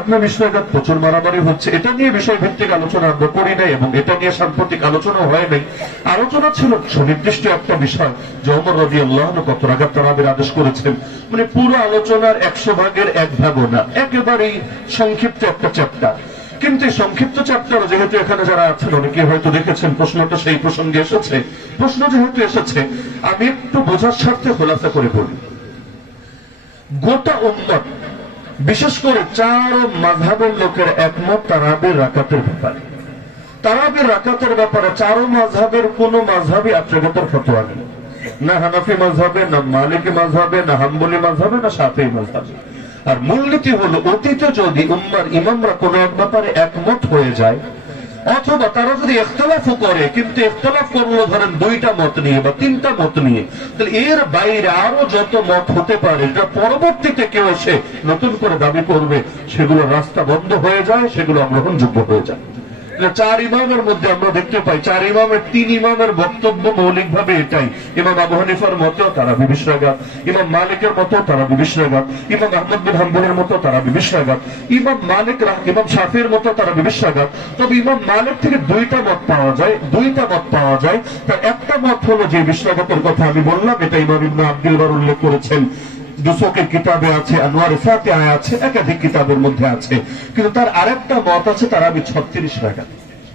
আপনার বিষয়টা প্রচুর মারামারি হচ্ছে। এটা নিয়ে বিষয় ভিত্তিক আলোচনা আমরা করি নাই এবং এটা নিয়ে সাম্প্রতিক আলোচনা হয় নাই। আলোচনা ছিল সুনির্দিষ্ট একটা বিষয় যে অমর রবি আল্লাহ কত রাগাত তারাবের আদেশ করেছেন। মানে পুরো আলোচনার একশো ভাগের এক ভাগও না, একেবারেই সংক্ষিপ্ত একটা চ্যাপ্টার কিন্তু সংক্ষিপ্ত চ্যাপ্টার যেহেতু এখানে যারা আছেন অনেকে হয়তো দেখেছেন, প্রশ্নটা সেই প্রসঙ্গে এসেছে। প্রশ্ন যেহেতু এসেছে, আমি একটু বোঝার স্বার্থে খোলাসা করে বলি। গোটা উন্মত বিশেষ করে চার মাঝাবের লোকের একমত তারাবের রাকাতের ব্যাপারে। তারাবের রাকাতের ব্যাপারে চারো মাঝাবের কোন মাঝাবি আত্মগতর ফতোয়া নেই। না হানাফি মাঝাবে না মালিকি মাঝাবে না হাম্বলি মাঝাবে না সাফি মাঝাবে আর মূলনীতি হলো, অতীতে যদি উম্মার ইমামরা কোন এক ব্যাপারে একমত হয়ে যায় অথবা তারা যদি একতলাফও করে, কিন্তু এখতলাফ করল ধরেন দুইটা মত নিয়ে বা তিনটা মত নিয়ে, তাহলে এর বাইরে আরও যত মত হতে পারে, এটা পরবর্তীতে কেউ এসে নতুন করে দাবি করবে, সেগুলো রাস্তা বন্ধ হয়ে যায়, সেগুলো গ্রহণযোগ্য হয়ে যায়। চার ইমামের মধ্যে আমরা দেখতে পাই, চার ইমামের তিন ইমামের বক্তব্য মৌলিক ভাবে এটাই। ইমাম আবু হানিফার মতো তারা বিবিশ্রাঘাত ইমাম মালিকের মতো তারা বিবিশ্রাঘাত ইমাম আহমদ বিন হাম্বলের মতো তারা বিবিশ্রাঘাত ইমাম মালিক ইমাম শাফির মতো তারা বিবিশ্রাঘাত তবে ইমাম মালিক থেকে দুইটা মত পাওয়া যায়, দুইটা মত পাওয়া যায়। তার একটা মত হলো যে বিশ্রাঘাতের কথা আমি বললাম, এটা ইমাম ইবনে আব্দুল উল্লেখ করেছেন। দুশোকের কিতাবে আছে, আনোয়ার ফাতে আছে, একাধিক কিতাবের মধ্যে আছে। কিন্তু তার আরেকটা মত আছে, তার আমি ছত্রিশ টাকা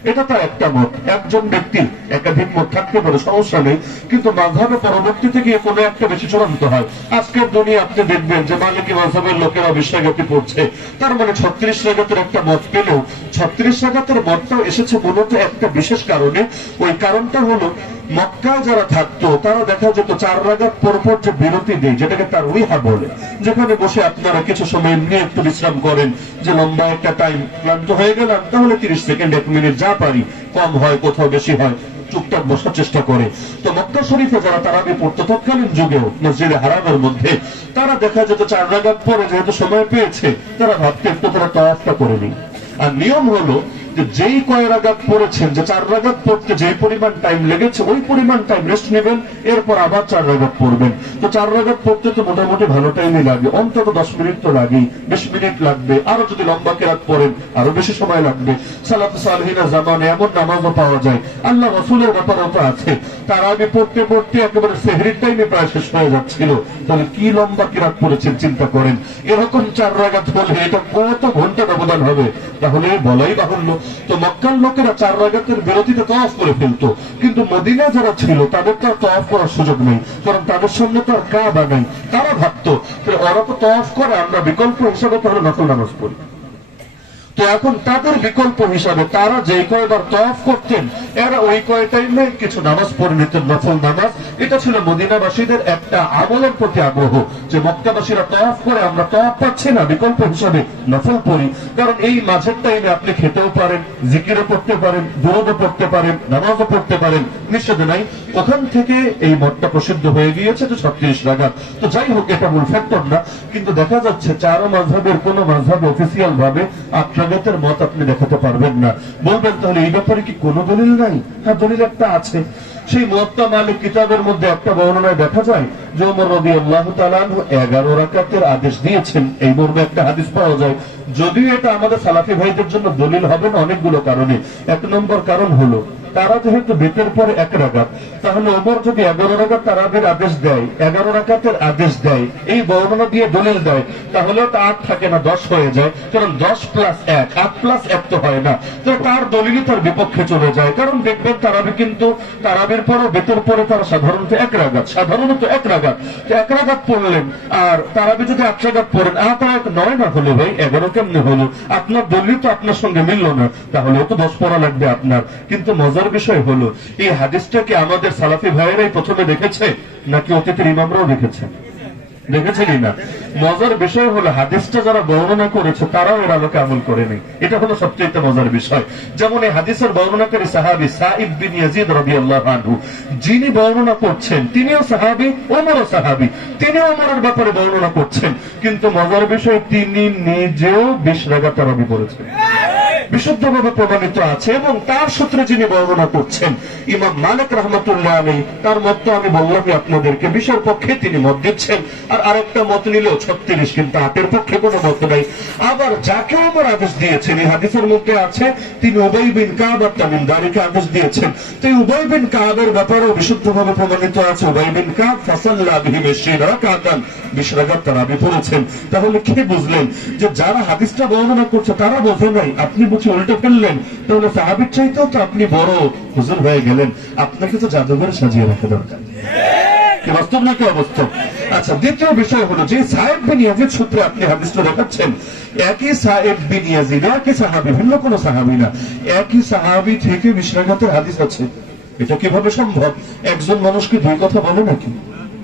এটা তার একটা মত। একজন ব্যক্তির একাধিক মত থাকতে পারে, সমস্যা নেই, কিন্তু মাঝাবে পরবর্তীতে গিয়ে কোনো একটা বেশি চূড়ান্ত হয়। আজকের দুনিয়া আপনি দেখবেন যে মালিকি মাঝাবের লোকেরা বিশ্বাগতি পড়ছে। তার মানে ছত্রিশ রাগাতের একটা মত পেলেও, ছত্রিশ রাগাতের মতটাও এসেছে মূলত একটা বিশেষ কারণে। ওই কারণটা হলো মক্কায় যারা থাকতো, তারা দেখা যেত চার রাগাত পরপর যে বিরতি দেয়, যেটাকে তার উইহা বলে। যেখানে বসে আপনারা কিছু সময় নিয়ে একটু বিশ্রাম করেন, যে লম্বা একটা টাইম ক্লান্ত হয়ে গেলাম, তাহলে তিরিশ সেকেন্ড এক মিনিট যা পারি, কম হয়, কোথাও বেশি হয়, চুপচাপ বসার চেষ্টা করে। তো মক্কা শরীফে যারা তারা তারাবি পড়তো, তৎকালীন যুগেও মসজিদে হারামের মধ্যে, তারা দেখা যেত চার রাগাত পরে যেহেতু সময় পেয়েছে, তারা ভাবতে একটু তারা তওয়াফটা করে নিই আর নিয়ম হলো যেই কয় রাগাত পড়েছেন, যে চার রাগাত পড়তে যে পরিমাণ টাইম লেগেছে, ওই পরিমাণ টাইম রেস্ট নেবেন, এরপর আবার চার পড়বেন। তো চার পড়তে তো মোটামুটি ভালো টাইমই লাগে। অন্তত দশ মিনিট তো বিশ মিনিট লাগবে। আরও যদি লম্বা কেরাত পড়েন, আরও বেশি সময় লাগবে। সালাত সালহিনা জামানে এমন নামাজও পাওয়া যায়। আল্লাহ রসুলের ব্যাপারও আছে। তার আগে পড়তে পড়তে একেবারে সেহরির টাইমে প্রায় শেষ হয়ে যাচ্ছিল। তাহলে কি লম্বা কিরাত পড়েছেন, চিন্তা করেন। এরকম চার রাগাত হলে এটা কত ঘণ্টা ব্যবধান হবে? তাহলে বলাই বাহুল্য। তো মক্কার লোকেরা চার রাগাতের বিরতিতে তফ করে ফেলতো। কিন্তু মদিনা যারা ছিল, তাদের তো আর তফ করার সুযোগ নেই, কারণ তাদের সামনে তো আর কাবা নেই। তারা ভাবতো ওরা তো তফ করে, আমরা বিকল্প হিসাবে তাহলে নকল নামাজ পড়ি। তো এখন তাদের বিকল্প হিসাবে তারা যে কয়বার তফ করতেন, এরা ওই কয় টাইমে কিছু নামাজ পড়ে নিতেন, নফল নামাজ। এটা ছিল মদিনাবাসীদের একটা আমলের প্রতি আগ্রহ যে মক্কাবাসীরা তফ করে আমরা তফ পাচ্ছি না, বিকল্প হিসাবে নফল পড়ি। কারণ এই মাঝের টাইমে আপনি খেতেও পারেন, জিকিরও করতে পারেন দৌড়ও পড়তে পারেন, নামাজও পড়তে পারেন নিষেধ নাই? ওখান থেকে এই মতটা প্রসিদ্ধ হয়ে গিয়েছে তো ছত্রিশ রাগাত। তো যাই হোক, এটা মূল ফ্যাক্টর না, কিন্তু দেখা যাচ্ছে চারো মাঝহের কোন মাঝহাবে অফিসিয়াল ভাবে আত্রাগতের মত আপনি দেখাতে পারবেন না। বলবেন, তাহলে এই ব্যাপারে কি কোনো দলিল নাই? হ্যাঁ দলিল একটা আছে। সেই মত্তা মালিক কিতাবের মধ্যে একটা বর্ণনায় দেখা যায় যে ওমর রবি আল্লাহ তালানহ এগারো রাকাতের আদেশ দিয়েছেন। এই মর্মে একটা হাদিস পাওয়া যায়। যদিও এটা আমাদের সালাফি ভাইদের জন্য দলিল হবে না অনেকগুলো কারণে। এক নম্বর কারণ হলো তারা যেহেতু বেতের পরে এক রাগাত, তাহলে ওমর যদি এগারো রাগাত তারাবের আদেশ দেয়, এগারো রাগাতের আদেশ দেয়, এই বর্ণনা দিয়ে দলিল দেয় তাহলে তো আট থাকে না, দশ হয়ে যায়। কারণ দশ প্লাস এক, আট প্লাস এক তো হয় না। তো তার দলিলই তার বিপক্ষে চলে যায়। কারণ দেখবেন তারাবি কিন্তু তারাবের পরও বেতের পরে তারা সাধারণত এক রাগাত, সাধারণত এক রাগাত। তো এক রাগাত পড়লেন, আর তারাবি যদি আট রাগাত পড়েন, আট এক নয় না হলো ভাই, এগারো কেমনে হলো? আপনার দলিল তো আপনার সঙ্গে মিলল না তাহলেও তো দশ পড়া লাগবে আপনার। কিন্তু মজার বিষয় হলো, এই হাদিসটাকে আমাদের সালাফি ভাইয়েরাই প্রথমে দেখেছে, নাকি অতীতের ইমামরাও দেখেছে? দেখেছেনই না। মজার বিষয় হলো, হাদিসটা যারা বর্ণনা করেছে, তারাও এর আলোকে আমল করেনি এটা হলো সবচেয়ে মজার বিষয়। যেমন এই হাদিসের বর্ণনাকারী সাহাবি সাইব বিন ইয়াজিদ রাদিয়াল্লাহু আনহু, যিনি বর্ণনা করছেন, তিনিও সাহাবি, ওমরও সাহাবি। তিনি ওমরের ব্যাপারে বর্ণনা করছেন। কিন্তু মজার বিষয়, তিনি নিজেও বিশ রাগা তারাবি পড়েছেন বিশুদ্ধভাবে প্রমাণিত আছে এবং তার সূত্রে যিনি বর্ণনা করছেন, ইমাম মালিক রহমতুল্লাহ আলী তার মত তো আমি বললামই আপনাদেরকে বিশের পক্ষে তিনি মত দিচ্ছেন। আর আরেকটা মত নিলেও ছত্রিশ, কিন্তু আটের পক্ষে কোনো মত নাই। আবার যাকে আমার আদেশ দিয়েছেন, এই হাদিসের মধ্যে আছে, তিনি উবাই বিন কাব আর তামিম দারিকে আদেশ দিয়েছেন। তো এই উবাই বিন কাবের ব্যাপারেও বিশুদ্ধভাবে প্রমাণিত আছে, উবাই বিন কাব ফাসাল্লাহ বিহি বেশিরা কাতান বিশরাগাত তারাবি পড়েছেন। তাহলে কি বুঝলেন যে যারা হাদিসটা বর্ণনা করছে, তারা বোঝে নাই, আপনি বুঝে উল্টে ফেললেন তাহলে সাহাবির চাইতেও তো আপনি বড়। হুজুর হয়ে গেলেন। আপনাকে তো জাদুঘর সাজিয়ে রাখা দরকার। বাস্তব নাকি অবাস্তব? আচ্ছা দ্বিতীয় বিষয় হলো যে, সাহেব বিন ইয়াজিদ সূত্রে আপনি হাদিসটা দেখাচ্ছেন। একই সাহেব বিন ইয়াজিদ, একই সাহাবি, ভিন্ন কোনো সাহাবি না। একই সাহাবি থেকে বিশ্বনাথের হাদিস আছে। এটা কীভাবে সম্ভব? একজন মানুষ কি দুই কথা বলে নাকি?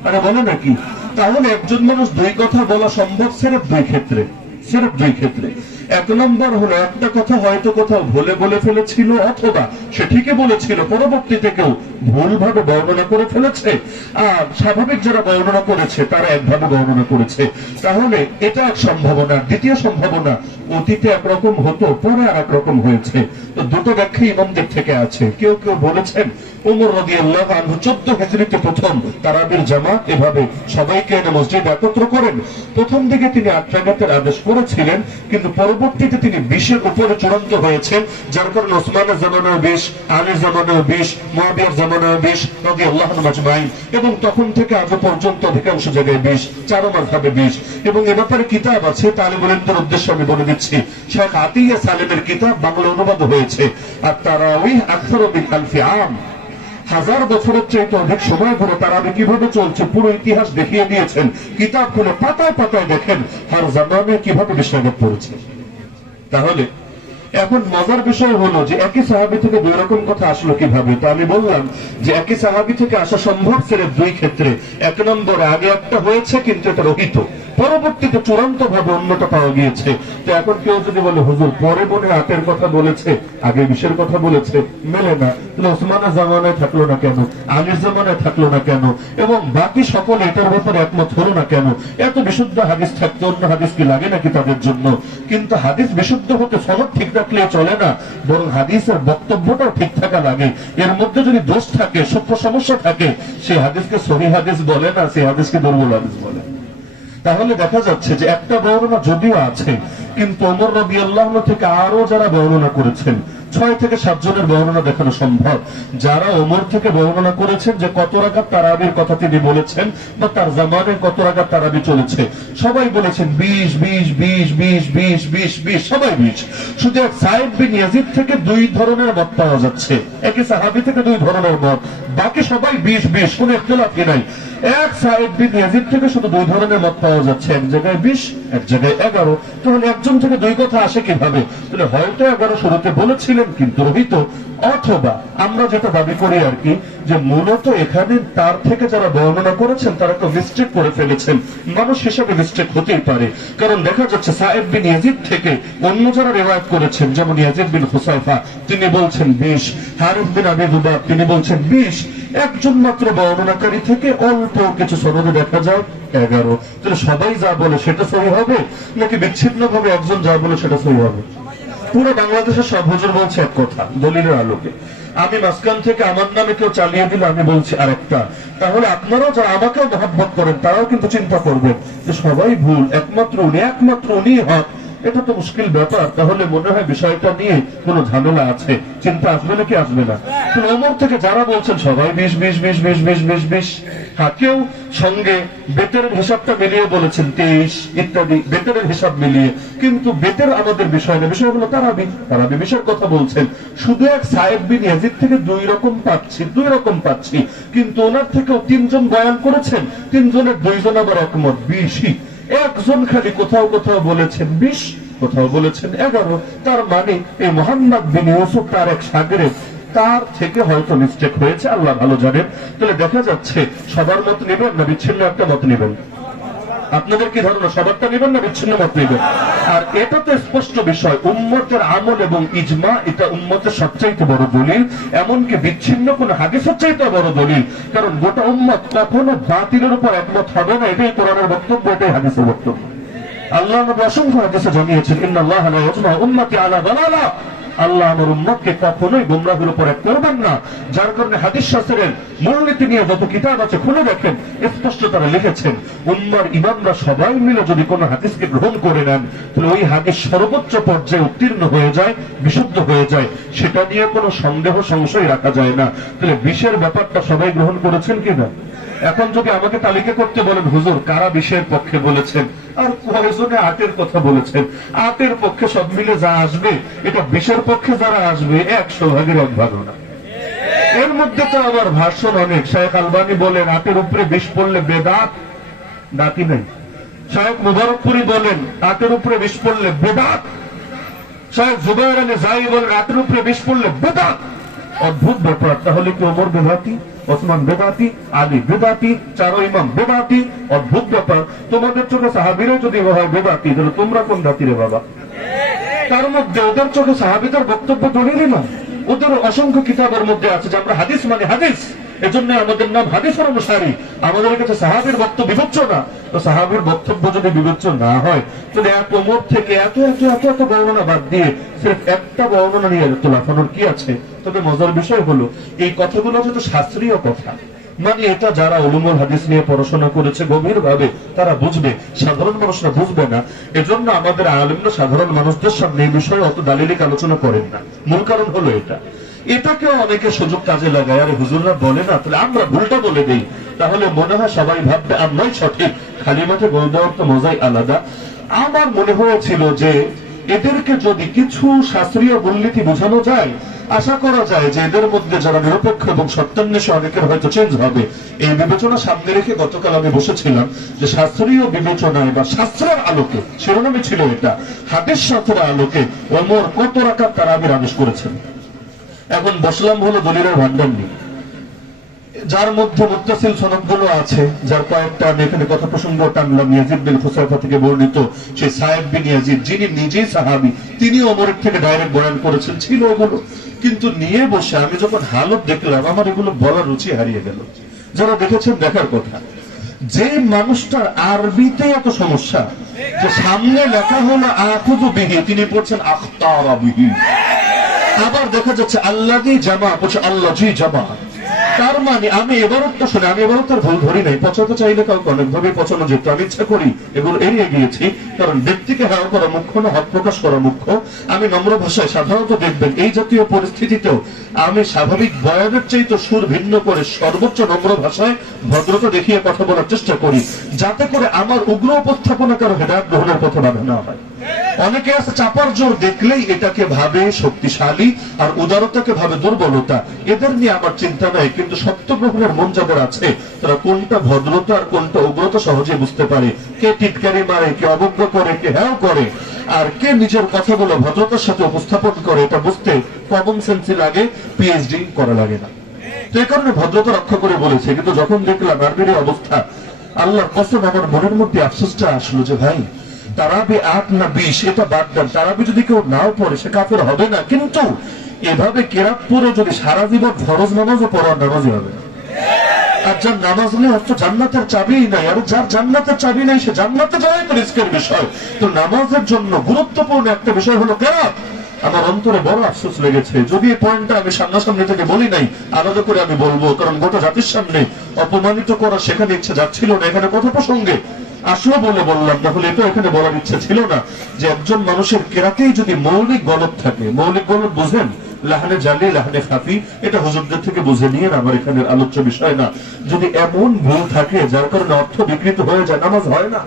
আরে, বলে নাকি? তাহলে একজন মানুষ দুই কথা বলা সম্ভব সেরেফ দুই ক্ষেত্রে। সেরেফ দুই ক্ষেত্রে। এক নম্বর হলো, একটা কথা হয়তো কোথাও ভুলে বলে ফেলেছিল অথবা সে ঠিকই বলেছিল, পরবর্তীতে কেউ ভুলভাবে বর্ণনা করে ফেলেছে। আর স্বাভাবিক যারা বর্ণনা করেছে, তারা একভাবে বর্ণনা করেছে। তাহলে এটা এক সম্ভাবনা। দ্বিতীয় সম্ভাবনা, অতীতে একরকম হতো, পরে আর একরকম হয়েছে। তো দুটো ব্যাখ্যা ইমামদের থেকে আছে। কেউ কেউ বলেছেন উমর রবি আল্লাহ আনহু চোদ্দ হেজরিতে প্রথম তারাবির জামাত এভাবে সবাইকে এনে মসজিদ একত্র করেন। প্রথম দিকে তিনি আট রাগাতের আদেশ করেছিলেন, কিন্তু পরবর্তীতে তিনি বিশের উপরে চূড়ান্ত হয়েছেন, যার কারণে ওসমানের জামানায় বিশ, আলীর জামানায় বিশ মহাবিয়ার জামানায় বিশ রবি আল্লাহ মাজমাইন এবং তখন থেকে আজ পর্যন্ত অধিকাংশ জায়গায় বিশ, চারো মাঝাবে বিশ। এবং এ ব্যাপারে কিতাব আছে তালিবুলেনদের উদ্দেশ্যে আমি বলে দিচ্ছি, শেখ আতিয়া সালেমের কিতাব বাংলা অনুবাদ হয়েছে। আর তারা ওই আখতার আলফি আম। হাজার বছরের চাইতে অধিক সময় ধরে তারা কীভাবে চলছে? পুরো ইতিহাস দেখিয়ে দিয়েছেন। কিতাব খুলে পাতায় পাতায় দেখেন, হার জামানে কীভাবে বিষয়গত পড়েছে তাহলে, এখন মজার বিষয় হলো যে একই সাহাবি থেকে দুই রকম কথা আসলো কীভাবে? তো আমি বললাম যে একই সাহাবি থেকে আসা সম্ভব সেরেফ দুই ক্ষেত্রে। এক নম্বরে আগে একটা হয়েছে, কিন্তু এটা রহিত। পরবর্তীতে চূড়ান্ত ভাবে অন্যটা পাওয়া গিয়েছে। তো এখন কেউ যদি বলে, হুজুর, পরে বনে আটের কথা বলেছে, আগে বিশের কথা বলেছে, মেলে না। ওসমানের জামানায় থাকল না কেন? আলীর জামানায় থাকল না কেন? এবং বাকি সকলে এটার ব্যাপারে একমত হলো না কেন? এত বিশুদ্ধ হাদিস থাকতে অন্য হাদিস কি লাগে নাকি তাদের জন্য? কিন্তু হাদিস বিশুদ্ধ হতে সনদ ঠিক রাখলে চলে না, বরং হাদিসের বক্তব্যটাও ঠিক থাকা লাগে। এর মধ্যে যদি দোষ থাকে, সূক্ষ্ম সমস্যা থাকে, সেই হাদিসকে সহি হাদিস বলে না, সেই হাদিসকে দুর্বল হাদিস বলে। তাহলে দেখা যাচ্ছে যে একটা বর্ণনা যদিও আছে, কিন্তু অমর রবি আল্লাহ থেকে আরও যারা বর্ণনা করেছেন, ছয় থেকে সাতজনের বর্ণনা দেখানো সম্ভব। যারা ওমর থেকে বর্ণনা করেছেন যে কত রাগাত তারাবির কথা তিনি বলেছেন বা তার জামানে কত রাগাত তারাবি চলেছে, সবাই বলেছেন বিশ বিশ বিশ বিশ বিশ বিশ বিশ, সবাই বিশ। শুধু এক সাহেব বিন ইয়াজিদ থেকে দুই ধরনের মত পাওয়া যাচ্ছে। একই সাহাবি থেকে দুই ধরনের মত। বাকি সবাই বিশ বিশ, কোন একতলাফি নাই। এক সাহেব বিন ইয়াজিদ থেকে শুধু দুই ধরনের মত পাওয়া যাচ্ছে, এক জায়গায় বিশ, এক জায়গায় এগারো। তাহলে একজন থেকে দুই কথা আসে কীভাবে? তাহলে হয়তো এগারো শুরুতে বলেছিলেন কিন্তু রহিত, অথবা আমরা যেটা দাবি করি আর কি, যে মূলত এখানে তার থেকে যারা বর্ণনা করেছেন, তারা তো মিস্টেক করে ফেলেছেন। মানুষ হিসাবে মিস্টেক হতেই পারে। কারণ দেখা যাচ্ছে সাহেব বিন ইয়াজিদ থেকে অন্য যারা রেওয়ায়ত করেছেন, যেমন ইয়াজিদ বিন হুসাইফা, তিনি বলছেন বিশ। হারিফ বিন আবি তিনি বলছেন বিশ। একজন মাত্র বর্ণনাকারী থেকে অল্প কিছু সনদে দেখা যায়, এগারো। তাহলে সবাই যা বলে সেটা সহি হবে, নাকি বিচ্ছিন্ন ভাবে একজন যা বলে সেটা সহি হবে? পুরো বাংলাদেশের সব হুজুর বলছে এক কথা, দলিলের আলোকে। আমি মাঝখান থেকে আমার নামে কেউ চালিয়ে দিলে আমি বলছি আরেকটা। তাহলে আপনারাও যারা আমাকেও মহাব্বত করেন, তারাও কিন্তু চিন্তা করবেন যে সবাই ভুল, একমাত্র উনি একমাত্র উনি হক। এটা তো মুশকিল ব্যাপার। তাহলে মনে হয় বিষয়টা নিয়ে কোনো ঝামেলা আছে। চিন্তা আসবে নাকি আসবে না কিন্তু অমর থেকে যারা বলছেন, সবাই বিশ বিশ বিশ বিশ বিশ বিশ বিশ হ্যাঁ কেউ সঙ্গে বেতনের হিসাবটা মিলিয়ে বলেছেন, তেইশ ইত্যাদি বেতনের হিসাব মিলিয়ে। কিন্তু বেতের আমাদের বিষয় না। বিষয় হলো তারাবি তারাবি বিষয়ের কথা বলছেন। শুধু এক সাহেব বিন ইয়াজিদ থেকে দুই রকম পাচ্ছি, দুই রকম পাচ্ছি। কিন্তু ওনার থেকেও তিনজন বয়ান করেছেন। তিনজনের দুইজন আবার একমত, বিশই। একজন খালি কোথাও কোথাও বলেছেন বিশ, কোথাও বলেছেন এগারো। তার মানে এই মোহাম্মদ বিন ইউসুফ তার এক সাগরে, তার থেকে হয়তো মিস্টেক হয়েছে, আল্লাহ ভালো জানেন। তাহলে দেখা যাচ্ছে, সবার মত নেবেন না, বিচ্ছিন্ন একটা মত নেবেন। আপনাদের কি ধারণা সবারটা নেবেন না বিচ্ছিন্ন মত নেবেন? আর এটা তো স্পষ্ট বিষয়, উম্মতের আমল এবং ইজমা, এটা উম্মতের সবচাইতে বড় দলিল, এমনকি বিচ্ছিন্ন কোন হাদিসের চাইতে বড় দলিল। কারণ গোটা উম্মত কখনো বাতিলের উপর একমত হবে না, এটাই কোরআনের বক্তব্য, এটাই হাদিসের বক্তব্য। আল্লাহ নবী অসংখ্য হাদিসে জানিয়েছেন, ইন্নাল্লাহ লা ইয়াজমা উম্মতি আলা দালালা। আল্লাহ আমার উম্মতকে কখনোই গুমরাহের উপরে করবেন না। যার কারণে হাদিস শাস্ত্রের মূলনীতি নিয়ে যত কিতাব আছে, খুলে দেখেন, স্পষ্ট তারা লিখেছেন, উম্মার ইমামরা সবাই মিলে যদি কোনো হাদিসকে গ্রহণ করে নেন, তাহলে ওই হাদিস সর্বোচ্চ পর্যায়ে উত্তীর্ণ হয়ে যায়, বিশুদ্ধ হয়ে যায়। সেটা নিয়ে কোনো সন্দেহ, সংশয় রাখা যায় না। তাহলে বিষের ব্যাপারটা সবাই গ্রহণ করেছেন কিনা? এখন যদি আমাকে তালিকা করতে বলেন, হুজুর, কারা বিষের পক্ষে বলেছেন? আর কয়জনে আটের কথা বলেছেন। আটের পক্ষে সব মিলে যা আসবে, এটা বিষের পক্ষে যারা আসবে একশো ভাগের এক ভাগও না এর মধ্যে তো আবার ভাষণ অনেক। শাহেখ আলবানি বলেন আটের উপরে বিষ পড়লে বেদাত দাঁতি নেই। শাহেখ মুবারকপুরি বলেন আটের উপরে বিষ পড়লে বেদাত। শাহেখ জুবাইর আলী জাই বলেন আটের উপরে বিষ পড়লে বেদাত। অদ্ভুত ব্যাপার। তাহলে কি ওমর বেদাতি ওসমান বেদাতি, আলী বেদাতি, চারো ইমাম বেদাতি, অদ্ভুত ব্যাপার। তোমাদের চোখে সাহাবিরও যদি হয় বেদাতি, তাহলে তোমরা কোন জাতি রে বাবা? তার মধ্যে ওদের চোখে সাহাবিদের বক্তব্য দলিলই না ওদের অসংখ্য কিতাবের মধ্যে আছে যে আমরা হাদিস মানে হাদিস। এজন্য আমাদের নাম হাদিসের অনুসারী আমাদের কাছে সাহাবির বক্তব্য বিবেচ্য না তো সাহাবির বক্তব্য যদি বিবেচ্য না হয়, তাহলে এক ওমর থেকে এত এত এত এত বর্ণনা বাদ দিয়ে সির্ফ একটা বর্ণনা নিয়ে এত লাফানোর কি আছে? তবে মজার বিষয় হলো, এই কথাগুলো যেহেতু শাস্ত্রীয় কথা। মানে এটা যারা উলুমুল হাদিস নিয়ে পড়াশোনা করেছে গভীর ভাবে তারা বুঝবে। সাধারণ মানুষরা বুঝবে না। এজন্য আমাদের আলিমরা সাধারণ মানুষদের সামনে এই বিষয়ে অত দালিলিক আলোচনা করেন না। মূল কারণ হলো এটা। এটাকেও অনেকে সুযোগ কাজে লাগায়। আরে হুজুররা বলে না, তাহলে আমরা ভুলটা বলে দেই। তাহলে মনে হয় সবাই ভাববে, আমরাই সঠিক। খালি মাঠে গোল দেওয়ার তো মজাই আলাদা। আমার মনে হয়েছিল যে এদেরকে যদি কিছু শাস্ত্রীয় মূলনীতি বোঝানো যায়, আশা করা যায় যে এদের মধ্যে যারা নিরপেক্ষ এবং সত্যান্বেষী, অনেকের হয়তো চেঞ্জ হবে। এই বিবেচনা সামনে রেখে গতকাল আমি বসেছিলাম যে শাস্ত্রীয় বিবেচনায় বা শাস্ত্রের আলোকে শিরোনামে ছিল এটা, হাদিস শাস্ত্রের আলোকে ওমর কত রাখার তারা আমি আদেশ করেছেন। এখন বসলাম হলো দলিলের ভান্ডার নিয়ে। যার মধ্যে মুত্তাসিল সনদগুলো আছে, যার কয়েকটা আমি এখানে কথা প্রসঙ্গ টানলাম, ইয়াজিদ বিন খুসাইফা থেকে বর্ণিত সেই সাহেব বিন ইয়াজিদ, যিনি নিজেই সাহাবি তিনি ওমরের থেকে ডাইরেক্ট বয়ান করেছেন, ছিল ওগুলো। কিন্তু নিয়ে বসে আমি যখন হালত দেখলাম, আমার এগুলো বলার রুচি হারিয়ে গেল। যারা দেখেছেন, দেখার কথা। যে মানুষটার আরবিতে এত সমস্যা, যে সামনে লেখা হলো আকুজু বিহি তিনি পড়ছেন, আখতারা বিহি আবার দেখা যাচ্ছে আল্লাহ জামা, বলছে আল্লাহ জি জামা। তার মানে আমি এবারও শুনে, আমি এবারও তার ভুল ধরি নাই। পচাতে চাইলে কাউকে অনেকভাবে পচানো যেত আমি ইচ্ছা করি এগুলো এড়িয়ে গিয়েছি, কারণ ব্যক্তিকে হেয় করা মুখ্য না, হক প্রকাশ করা মুখ্য। আমি নম্র ভাষায় সাধারণত দেখবেন, এই জাতীয় পরিস্থিতিতেও আমি স্বাভাবিক বয়ানের চাইতে সুর ভিন্ন করে সর্বোচ্চ নম্র ভাষায় ভদ্রতা দেখিয়ে কথা বলার চেষ্টা করি, যাতে করে আমার উগ্র উপস্থাপনা কারও হেদায়ত গ্রহণের পথে বাধা না হয় অনেকে আছে চাপার জোর, দেখলেই এটাকে ভাবে শক্তিশালী আর উদারতাকে ভাবে দুর্বলতা। এদের নিয়ে আমার চিন্তা নাই, কিন্তু সত্য গ্রহণের মন যাদের আছে, তারা কোনটা ভদ্রতা আর কোনটা উগ্রতা সহজে বুঝতে পারে। কে টিটকারি মারে, কে অবজ্ঞ করে, কে হ্যাঁ করে, আর কে নিজের কথাগুলো ভদ্রতার সাথে উপস্থাপন করে, এটা বুঝতে কমন সেন্সই লাগে পিএইচডি করা লাগে না। তো এই কারণে ভদ্রতা রক্ষা করে বলেছে, কিন্তু যখন দেখলাম আরবির এই অবস্থা, আল্লাহর কসম, আমার মনের মধ্যে আফসোসটা আসলো যে, ভাই তারাবি আট না বিশ এটা বাদ দেন। তারাবি যদি কেউ নাও পড়ে, সে কাফের হবে না। কিন্তু এভাবে কেরাত পরে যদি সারা জীবন ফরজ নামাজও পড়ার নামাজই হবে। আর যার নামাজ নেই জান্নাতের চাবিই নাই। আর যার জান্নাতের চাবি নাই, সে জান্নাতে যাওয়াই তো রিস্কের বিষয়। তো নামাজের জন্য গুরুত্বপূর্ণ একটা বিষয় হলো কেরাত। আমার অন্তরে বড় আফসোস লেগেছে। যদি এই পয়েন্টটা আমি সামনাসামনি থেকে বলি নাই, আলাদা করে আমি বলব, কারণ গোটা জাতির সামনে অপমানিত করা সেখানে ইচ্ছে যাচ্ছিল না। এখানে কথা প্রসঙ্গে আসলো বলে বললাম, তাহলে এটা এখানে বলার ইচ্ছা ছিল না যে একজন মানুষের কেরাতেই যদি মৌলিক গলত থাকে, মৌলিক গলত বুঝেন? লাহানে জালি লাহানে খাফি, এটা হুজুরদের থেকে বুঝে নিয়ে আমার এখানে আলোচ্য বিষয় না। যদি এমন ভুল থাকে, যার কারণে অর্থ বিকৃত হয়ে যায়, নামাজ হয় না।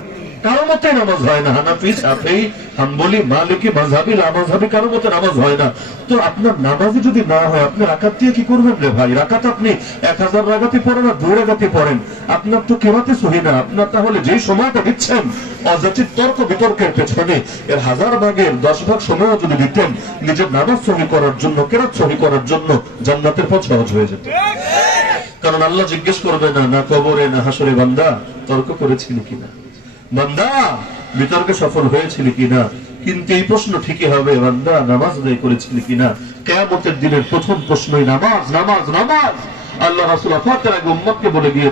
কারও মতে নামাজ হয় না। হানাফি সাফেই হাম্বলি, মালিকি মাঝহাবি লামাজহাবি কারও মতে নামাজ হয় না। তো আপনার নামাজই যদি না হয়, আপনি রাকাত দিয়ে কি করবেন রে ভাই? রাকাত আপনি এক হাজার রাগাতি পড়েন আর দুই রাগাতি পড়েন। আপনার তো কেরাতে সহি না। আপনার তাহলে যে সময়টা দিচ্ছেন, অযাচিত তর্ক বিতর্কের পেছনে, এর হাজার ভাগের দশ ভাগ সময় যদি দিতেন, নিজের নামাজ সহি করার জন্য, কেরাত সহি করার জন্য জান্নাতের পথ সহজ হয়ে যেত। কারণ আল্লাহ জিজ্ঞেস করবে, না না কবরে, না হাসরে বান্দা? তর্ক করেছিলি কিনা? বান্দা, বিতর্কে সফল হয়েছিল কিনা? কিন্তু এই প্রশ্ন ঠিকই হবে, বান্দা, নামাজ আদায় করেছিল কিনা? কেয়ামতের দিনের প্রথম প্রশ্নই নামাজ নামাজ নামাজ। আল্লাহ রাসুল আফাতের আগে উম্মতকে বলে গিয়ে